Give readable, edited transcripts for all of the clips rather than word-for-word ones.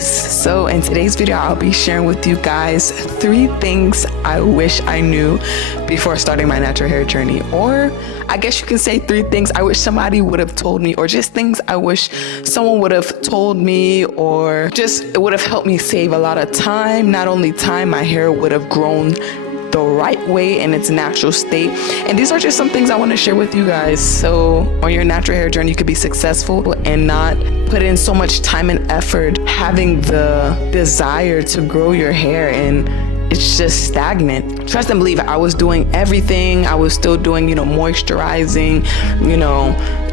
guys, so in today's video I'll be sharing with you guys 3 things I wish I knew before starting my natural hair journey, or I guess you can say 3 things I wish somebody would have told me, or just things I wish someone would have told me, or just it would have helped me save a lot of time. Not only time, my hair would have grown the right way in its natural state. And these are just some things I want to share with you guys, so on your natural hair journey you could be successful and not put in so much time and effort having the desire to grow your hair and it's just stagnant. Trust and believe, I was doing everything. I was still doing, moisturizing,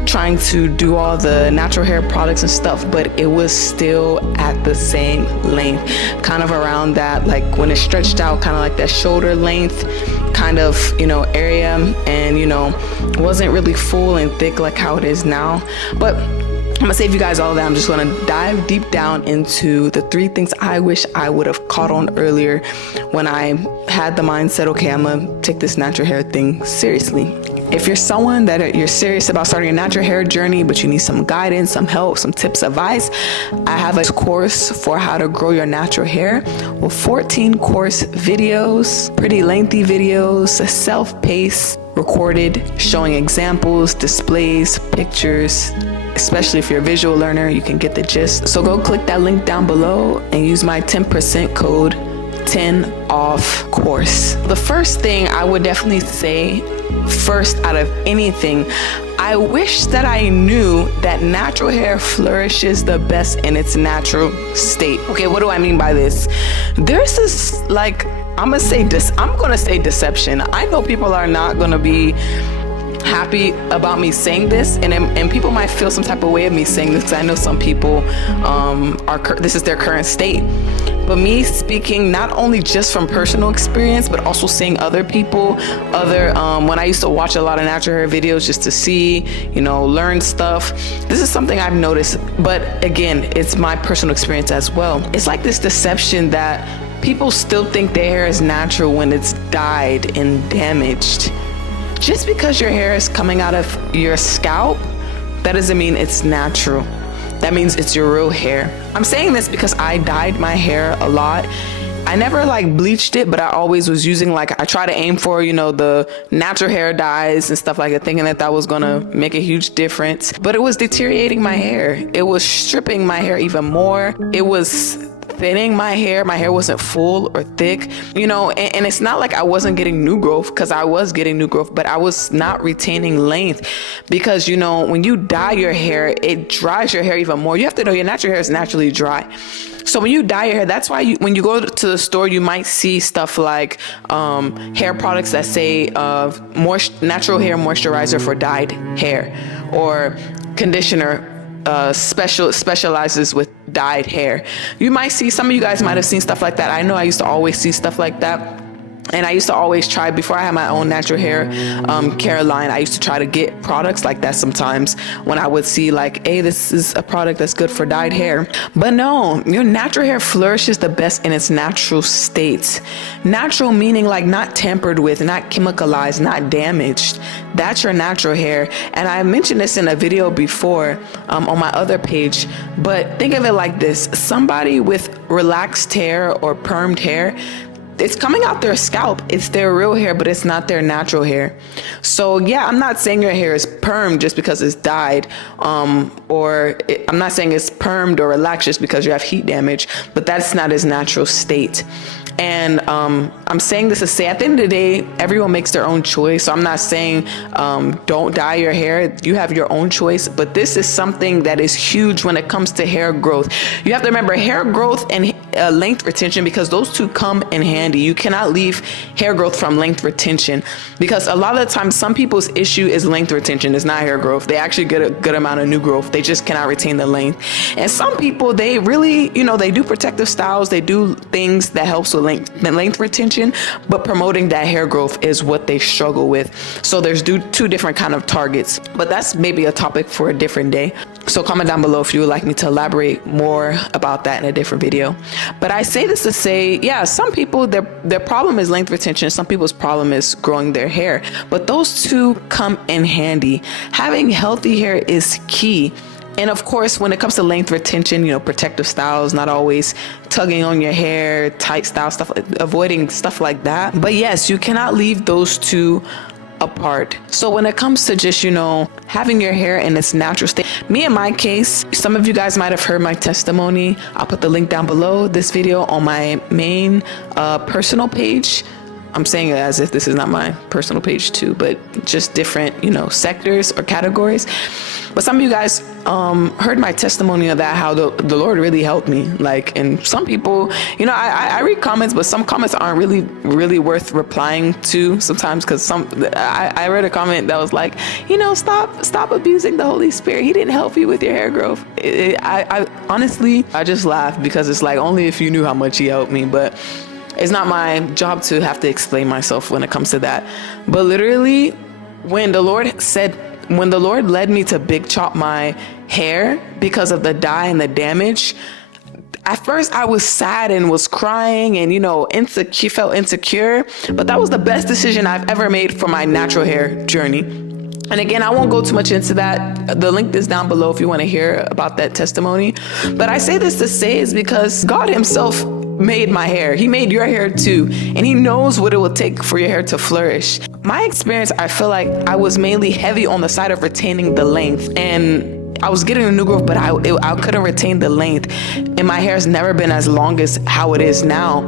trying to do all the natural hair products and stuff, but it was still at the same length, kind of around that, like when it stretched out, kind of like that shoulder length kind of, area, and, wasn't really full and thick like how it is now. But I'm gonna save you guys all that. I'm just gonna dive deep down into the 3 things I wish I would have caught on earlier when I had the mindset, okay, I'm gonna take this natural hair thing seriously. If you're someone that you're serious about starting a natural hair journey, but you need some guidance, some help, some tips, advice, I have a course for how to grow your natural hair with 14 course videos, pretty lengthy videos, self-paced, recorded, showing examples, displays, pictures. Especially if you're a visual learner, you can get the gist. So go click that link down below and use my 10% code 10 off course. The first thing I would definitely say, first out of anything, I wish that I knew that natural hair flourishes the best in its natural state. Okay, what do I mean by this? There's this, I'm gonna say deception. I know people are not gonna be happy about me saying this, and people might feel some type of way of me saying this, because I know some people this is their current state. But me speaking not only just from personal experience, but also seeing other people, when I used to watch a lot of natural hair videos just to see, learn stuff. This is something I've noticed, but again, it's my personal experience as well. It's like this deception that people still think their hair is natural when it's dyed and damaged. Just because your hair is coming out of your scalp, that doesn't mean it's natural. That means it's your real hair. I'm saying this because I dyed my hair a lot. I never bleached it, but I always was using I try to aim for, the natural hair dyes and stuff like that, thinking that was gonna make a huge difference. But it was deteriorating my hair. It was stripping my hair even more. It was thinning my hair. My hair wasn't full or thick, and it's not like I wasn't getting new growth, because I was getting new growth, but I was not retaining length, because when you dye your hair, it dries your hair even more. You have to know your natural hair is naturally dry. So when you dye your hair, that's why when you go to the store, you might see stuff like hair products that say natural hair moisturizer for dyed hair, or conditioner specializes with dyed hair. You might see, some of you guys might have seen stuff like that. I know I used to always see stuff like that. And I used to always try, before I had my own natural hair care line, I used to try to get products like that sometimes when I would see hey, this is a product that's good for dyed hair. But no, your natural hair flourishes the best in its natural state. Natural meaning not tampered with, not chemicalized, not damaged. That's your natural hair. And I mentioned this in a video before on my other page, but think of it like this. Somebody with relaxed hair or permed hair, it's coming out their scalp. It's their real hair, but it's not their natural hair. So yeah, I'm not saying your hair is permed just because it's dyed, I'm not saying it's permed or relaxed just because you have heat damage, but that's not its natural state. And I'm saying this to say, at the end of the day, everyone makes their own choice. So I'm not saying don't dye your hair. You have your own choice. But this is something that is huge when it comes to hair growth. You have to remember hair growth and length retention, because those two come in handy. You cannot leave hair growth from length retention, because a lot of the time some people's issue is length retention. It's not hair growth. They actually get a good amount of new growth. They just cannot retain the length. And some people, they really, they do protective styles. They do things that helps with length retention, but promoting that hair growth is what they struggle with. So there's 2 different kind of targets, but that's maybe a topic for a different day. So comment down below if you would like me to elaborate more about that in a different video. But I say this to say, yeah, some people, their problem is length retention. Some people's problem is growing their hair, but those two come in handy. Having healthy hair is key. And of course, when it comes to length retention, protective styles, not always tugging on your hair, tight style stuff, avoiding stuff like that. But yes, you cannot leave those two apart. So when it comes to just, having your hair in its natural state, me in my case, some of you guys might have heard my testimony. I'll put the link down below this video on my main personal page. I'm saying it as if this is not my personal page too, but just different, sectors or categories. But some of you guys heard my testimony of that, how the Lord really helped me. And some people, I read comments, but some comments aren't really worth replying to sometimes, because I read a comment that was like, stop abusing the Holy Spirit. He didn't help you with your hair growth. I honestly, I just laughed, because it's like, only if you knew how much he helped me. But it's not my job to have to explain myself when it comes to that. But literally, when the Lord led me to big chop my hair because of the dye and the damage, at first I was sad and was crying and, felt insecure. But that was the best decision I've ever made for my natural hair journey. And again, I won't go too much into that. The link is down below if you want to hear about that testimony. But I say this to say is because God himself made my hair. He made your hair too. And he knows what it will take for your hair to flourish. My experience, I feel like I was mainly heavy on the side of retaining the length. And I was getting a new growth, but I couldn't retain the length. And my hair has never been as long as how it is now.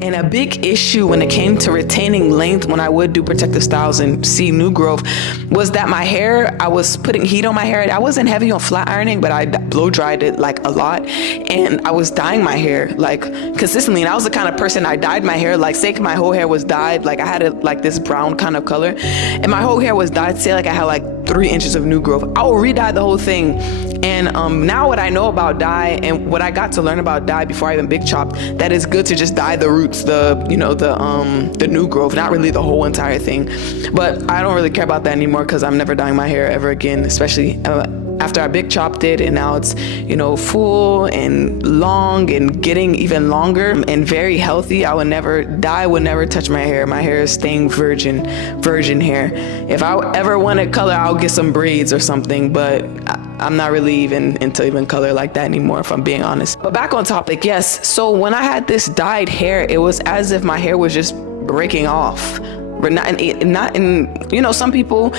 And a big issue when it came to retaining length, when I would do protective styles and see new growth, was that my hair, I was putting heat on my hair. I wasn't heavy on flat ironing, but I blow dried it a lot. And I was dyeing my hair consistently. And I was the kind of person, I dyed my hair, say my whole hair was dyed. I had it this brown kind of color. And my whole hair was dyed, say I had 3 inches of new growth. I will re-dye the whole thing. And now what I know about dye and what I got to learn about dye before I even big chopped, that it's good to just dye the roots, the new growth, not really the whole entire thing. But I don't really care about that anymore, because I'm never dyeing my hair ever again, especially after I big chopped it, and now it's full and long and getting even longer and very healthy. Dye would never touch my hair. My hair is staying virgin hair. If I ever wanted color, I'll get some braids or something, but I'm not really even into color like that anymore, if I'm being honest. But back on topic, yes. So when I had this dyed hair, it was as if my hair was just breaking off. Some people,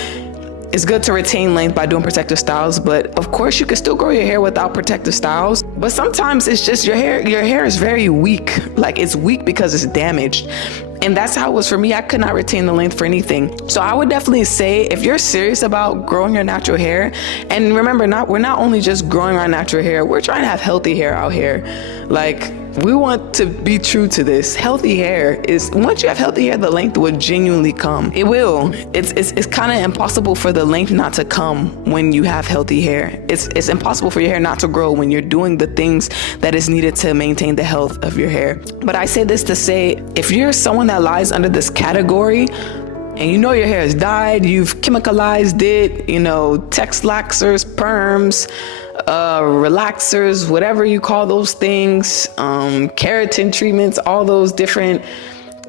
it's good to retain length by doing protective styles, but of course you can still grow your hair without protective styles. But sometimes it's just your hair is very weak. It's weak because it's damaged. And that's how it was for me. I could not retain the length for anything. So I would definitely say, if you're serious about growing your natural hair, and remember, we're not only just growing our natural hair, we're trying to have healthy hair out here. We want to be true to this. Healthy hair is, once you have healthy hair, the length will genuinely come. It will. It's kind of impossible for the length not to come when you have healthy hair. It's impossible for your hair not to grow when you're doing the things that is needed to maintain the health of your hair. But I say this to say, if you're someone that lies under this category, and your hair is dyed, you've chemicalized it, texlaxers, perms, relaxers, whatever you call those things, keratin treatments, all those different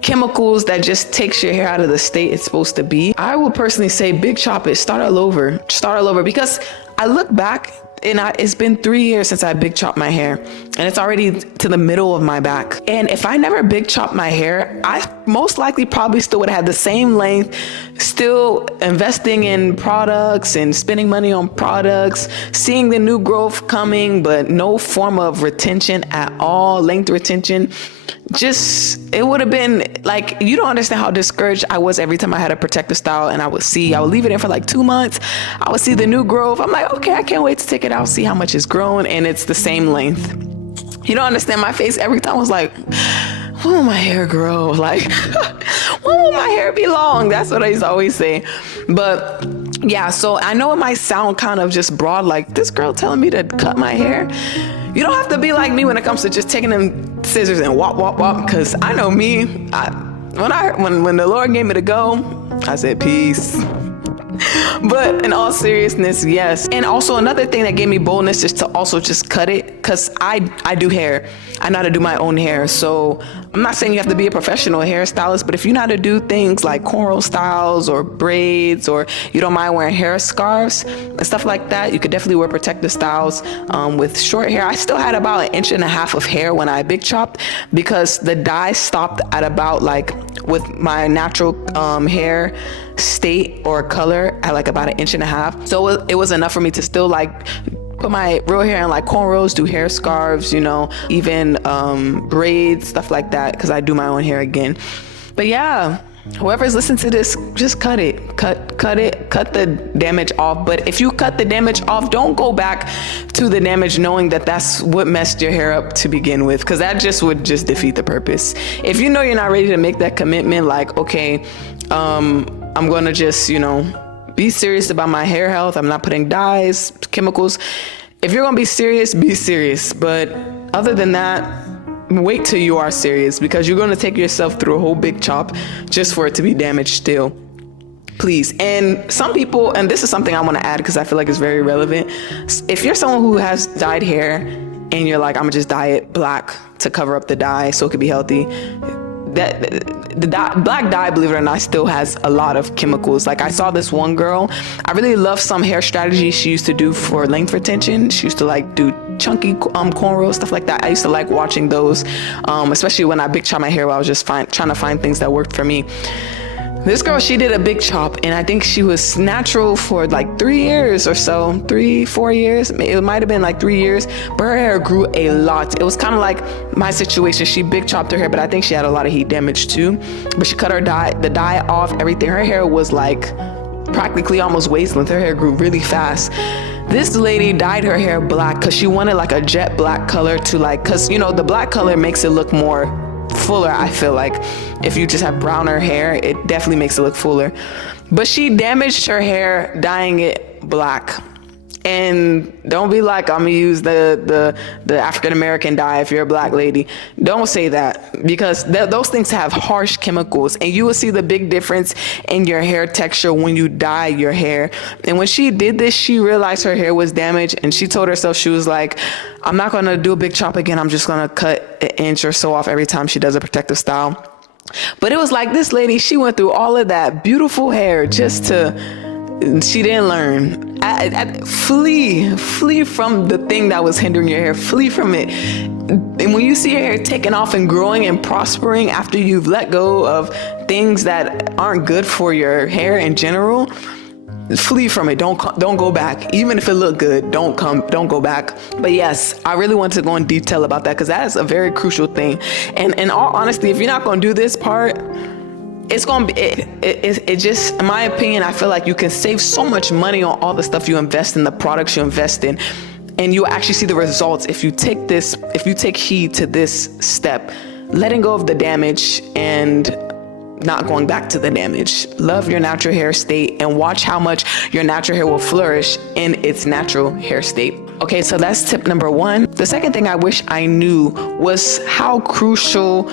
chemicals that just takes your hair out of the state it's supposed to be. I would personally say big chop it, start all over, because I look back and it's been 3 years since I big chopped my hair, and it's already to the middle of my back. And if I never big chopped my hair, I most likely probably still would have had the same length, still investing in products and spending money on products, seeing the new growth coming, but no form of retention at all, length retention. It would have been you don't understand how discouraged I was every time I had a protective style, and I would leave it in for 2 months. I would see the new growth. I'm like, okay, I can't wait to take it out, see how much it's grown, and it's the same length. You don't understand, my face every time was like, when will my hair grow? When will my hair be long? That's what I used to always say. But yeah, so I know it might sound kind of just broad, this girl telling me to cut my hair. You don't have to be like me when it comes to just taking them scissors and wop, wop, wop, because I know me. When the Lord gave me to go, I said, peace. But in all seriousness, yes. And also another thing that gave me boldness is to also just cut it because I do hair. I know how to do my own hair. So I'm not saying you have to be a professional hairstylist, but if you know how to do things like cornrow styles or braids, or you don't mind wearing hair scarves and stuff like that, you could definitely wear protective styles with short hair. I still had about 1.5 inches of hair when I big chopped, because the dye stopped at about, like, with my natural hair state or color at like about 1.5 inches. So it was enough for me to still like put my real hair in like cornrows, do hair scarves, you know, even braids, stuff like that, because I do my own hair again. But yeah, whoever's listening to this, just cut the damage off. But if you cut the damage off, don't go back to the damage knowing that that's what messed your hair up to begin with, because that just would just defeat the purpose. If you know you're not ready to make that commitment, like, okay, I'm gonna just, you know, be serious about my hair health. I'm not putting dyes, chemicals. If you're gonna be serious, be serious. But other than that, wait till you are serious, because you're gonna take yourself through a whole big chop just for it to be damaged still. Please. And some people, and this is something I want to add because I feel like it's very relevant. If you're someone who has dyed hair and you're like, I'm gonna just dye it black to cover up the dye so it could be healthy, black dye, believe it or not, still has a lot of chemicals. Like, I saw this one girl, I really love some hair strategies she used to do for length retention. She used to like do chunky cornrows, stuff like that. I used to like watching those, especially when I big chop my hair. I was just trying to find things that worked for me. This girl, she did a big chop, and I think she was natural for like 3 years or so, 3-4 years. It might have been like 3 years, but her hair grew a lot. It was kind of like my situation. She big chopped her hair, but I think she had a lot of heat damage too. But she cut the dye off, everything. Her hair was like practically almost waist length. Her hair grew really fast. This lady dyed her hair black because she wanted like a jet black color to like, because, you know, the black color makes it look more fuller. I feel like if you just have browner hair, it definitely makes it look fuller. But she damaged her hair dyeing it black. And don't be like, I'm gonna use the African-American dye if you're a black lady. Don't say that, because those things have harsh chemicals, and you will see the big difference in your hair texture when you dye your hair. And when she did this, she realized her hair was damaged, and she told herself, she was like, I'm not gonna do a big chop again. I'm just gonna cut 1 inch or so off every time she does a protective style. But it was like, this lady, she went through all of that beautiful hair just to, she didn't learn. Flee from the thing that was hindering your hair. Flee from it. And when you see your hair taking off and growing and prospering after you've let go of things that aren't good for your hair in general, flee from it. Don't go back. Even if it looked good, don't go back. But yes, I really want to go in detail about that, because that is a very crucial thing. And in all honesty, if you're not going to do this part, it's going to be, it just, in my opinion, I feel like you can save so much money on all the stuff you invest in, the products you invest in, and you actually see the results if you take heed to this step, letting go of the damage and not going back to the damage. Love your natural hair state and watch how much your natural hair will flourish in its natural hair state. Okay, so that's tip number 1. The second thing I wish I knew was how crucial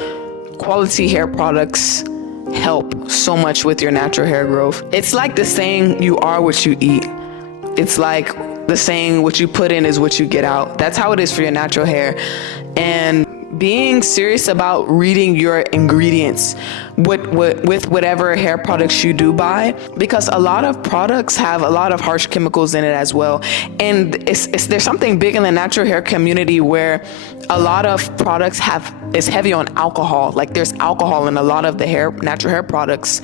quality hair products help so much with your natural hair growth. It's like the saying, you are what you eat. It's like the saying, what you put in is what you get out. That's how it is for your natural hair. And being serious about reading your ingredients with whatever hair products you do buy, because a lot of products have a lot of harsh chemicals in it as well. And there's something big in the natural hair community where a lot of products is heavy on alcohol. Like, there's alcohol in a lot of the natural hair products.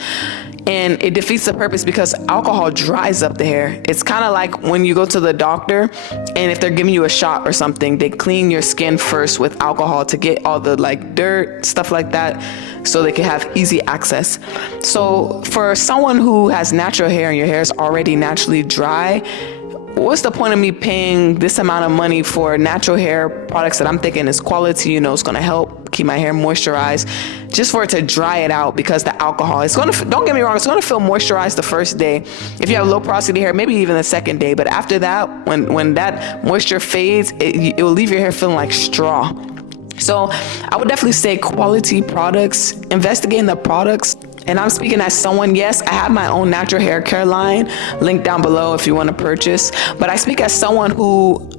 And it defeats the purpose, because alcohol dries up the hair. It's kind of like when you go to the doctor, and if they're giving you a shot or something, they clean your skin first with alcohol to get all the like dirt, stuff like that, so they can have easy access. So for someone who has natural hair and your hair is already naturally dry, what's the point of me paying this amount of money for natural hair products that I'm thinking is quality, you know, it's going to help keep my hair moisturized, just for it to dry it out? Because the alcohol, it's going to, don't get me wrong, it's going to feel moisturized the first day. If you have low porosity hair, maybe even the second day. But after that, when that moisture fades, it will leave your hair feeling like straw. So I would definitely say quality products, investigating the products. And I'm speaking as someone, yes, I have my own natural hair care line, link down below if you want to purchase. But I speak as someone who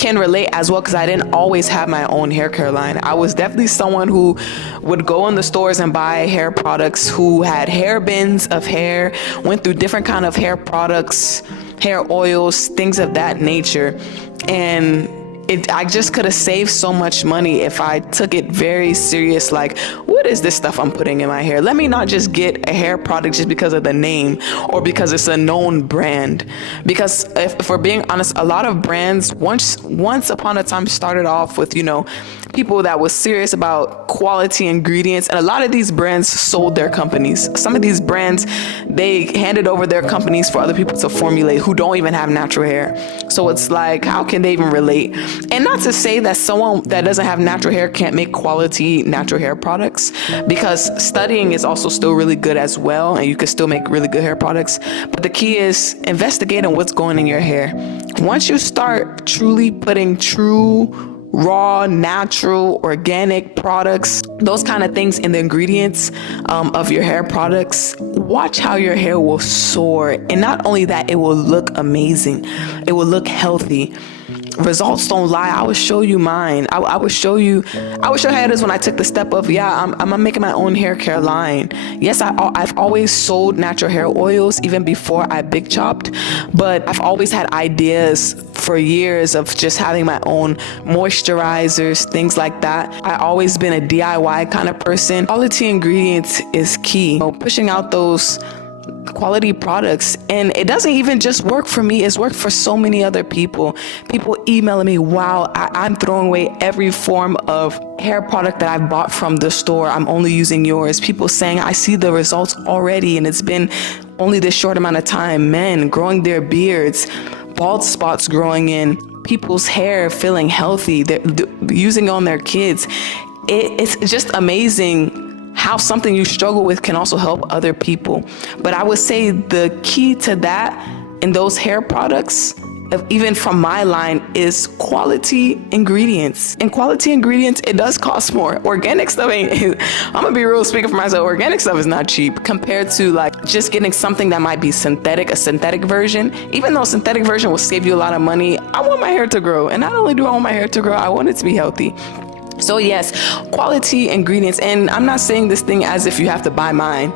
can relate as well, because I didn't always have my own hair care line. I was definitely someone who would go in the stores and buy hair products, who had hair bins of hair, went through different kind of hair products, hair oils, things of that nature. And I just could have saved so much money if I took it very serious. Like, what is this stuff I'm putting in my hair? Let me not just get a hair product just because of the name or because it's a known brand. Because if we're being honest, a lot of brands once upon a time started off with, people that was serious about quality ingredients. And a lot of these brands sold their companies. Some of these brands, they handed over their companies for other people to formulate who don't even have natural hair. So it's like, how can they even relate? And not to say that someone that doesn't have natural hair can't make quality natural hair products, because studying is also still really good as well. And you can still make really good hair products. But the key is investigating what's going in your hair. Once you start truly putting true, raw, natural, organic products, those kind of things in the ingredients of your hair products, watch how your hair will soar. And not only that, it will look amazing. It will look healthy. Results don't lie. I will show you mine. I will show you how it is when I took the step of, I'm making my own hair care line. Yes, I've always sold natural hair oils even before I big chopped, but I've always had ideas for years of just having my own moisturizers, things like that. I've always been a DIY kind of person. Quality ingredients is key. Pushing out those quality products. And it doesn't even just work for me, it's worked for so many other people. People emailing me, wow, I'm throwing away every form of hair product that I've bought from the store. I'm only using yours. People saying, I see the results already, and it's been only this short amount of time. Men growing their beards, bald spots growing in, people's hair feeling healthy, they're using on their kids. It's just amazing how something you struggle with can also help other people. But I would say the key to that in those hair products, even from my line, is quality ingredients. And quality ingredients, it does cost more. Organic stuff I'm gonna be real, speaking for myself, organic stuff is not cheap compared to like just getting something that might be synthetic, a synthetic version. Even though a synthetic version will save you a lot of money, I want my hair to grow. And not only do I want my hair to grow, I want it to be healthy. So yes, quality ingredients. And I'm not saying this thing as if you have to buy mine.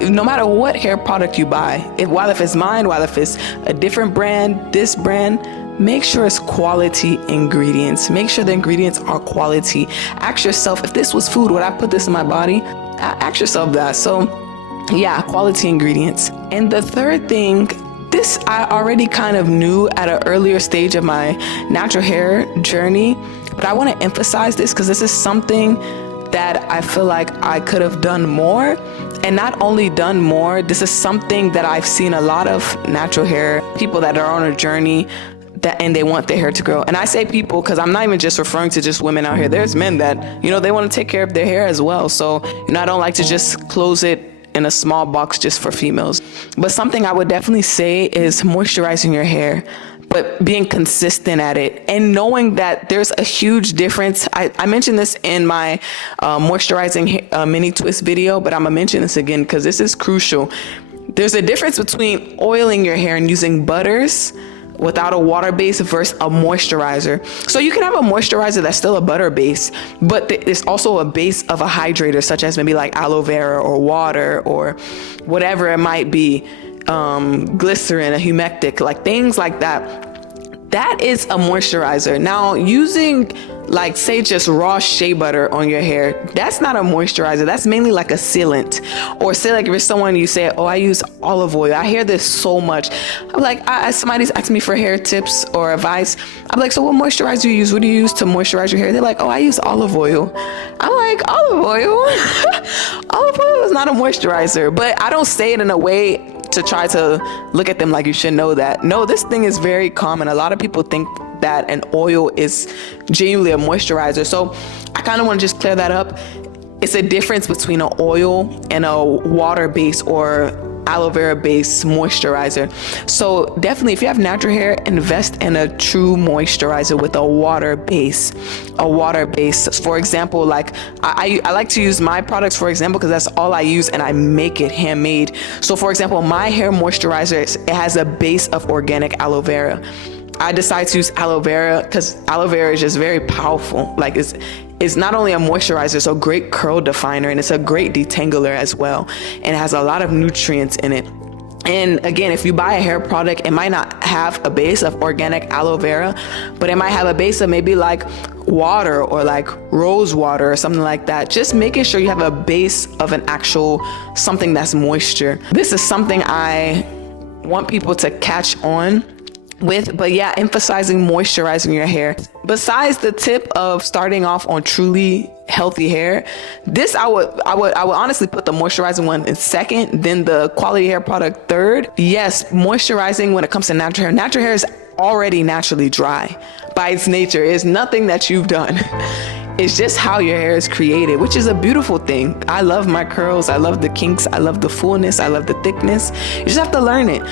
No matter what hair product you buy, while if it's mine, while if it's a different brand, this brand, make sure it's quality ingredients. Make sure the ingredients are quality. Ask yourself, if this was food, would I put this in my body? Ask yourself that. So yeah, quality ingredients. And the third thing, this I already kind of knew at an earlier stage of my natural hair journey, but I want to emphasize this because this is something that I feel like I could have done more. And not only done more, this is something that I've seen a lot of natural hair people that are on a journey and they want their hair to grow. And I say people because I'm not even just referring to just women out here. There's men that, they want to take care of their hair as well. So, I don't like to just close it in a small box just for females. But something I would definitely say is moisturizing your hair, but being consistent at it and knowing that there's a huge difference. I mentioned this in my moisturizing mini twist video, but I'm gonna mention this again because this is crucial. There's a difference between oiling your hair and using butters without a water base versus a moisturizer. So you can have a moisturizer that's still a butter base, but there's also a base of a hydrator, such as maybe like aloe vera or water or whatever it might be, glycerin, a humectic, like things like that. That is a moisturizer. Now, using like say just raw shea butter on your hair, that's not a moisturizer. That's mainly like a sealant. Or say like if you're someone you say, oh, I use olive oil. I hear this so much. I'm like, somebody's asking me for hair tips or advice. I'm like, so what moisturizer do you use? What do you use to moisturize your hair? They're like, oh, I use olive oil. I'm like, olive oil? Olive oil is not a moisturizer. But I don't say it in a way to try to look at them like you should know that. No, this thing is very common. A lot of people think that an oil is genuinely a moisturizer. So I kind of want to just clear that up. It's a difference between an oil and a water base or aloe vera based moisturizer. So definitely if you have natural hair, invest in a true moisturizer with a water base. For example, like I like to use my products, for example, because that's all I use and I make it handmade. So for example, my hair moisturizer, it has a base of organic aloe vera. I decided to use aloe vera because aloe vera is just very powerful. Like it's not only a moisturizer, it's a great curl definer, and it's a great detangler as well. And it has a lot of nutrients in it. And again, if you buy a hair product, it might not have a base of organic aloe vera, but it might have a base of maybe like water or like rose water or something like that. Just making sure you have a base of an actual something that's moisture. This is something I want people to catch on with, but yeah, emphasizing moisturizing your hair. Besides the tip of starting off on truly healthy hair, this I would honestly put the moisturizing one in second, then the quality hair product third. Yes, moisturizing when it comes to natural hair. Natural hair is already naturally dry by its nature. It's nothing that you've done. It's just how your hair is created, which is a beautiful thing. I love my curls. I love the kinks. I love the fullness. I love the thickness. You just have to learn it.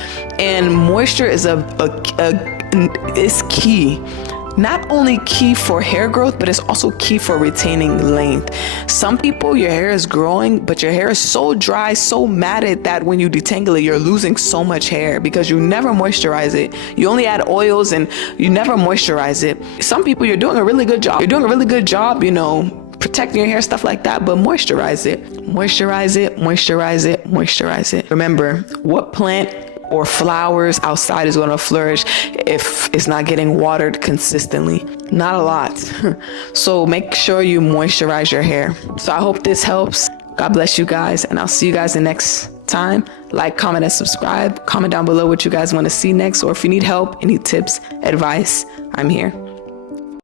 And moisture is is key. Not only key for hair growth, but it's also key for retaining length. Some people, your hair is growing, but your hair is so dry, so matted that when you detangle it, you're losing so much hair because you never moisturize it. You only add oils and you never moisturize it. Some people, you're doing a really good job. You're doing a really good job, you know, protecting your hair, stuff like that, but moisturize it. Moisturize it, moisturize it, moisturize it. Remember, what plant or flowers outside is going to flourish if it's not getting watered consistently? Not a lot. So make sure you moisturize your hair. So I hope this helps. God bless you guys, and I'll see you guys the next time. Like, comment, and subscribe. Comment down below what you guys want to see next, or if you need help, any tips, advice, I'm here.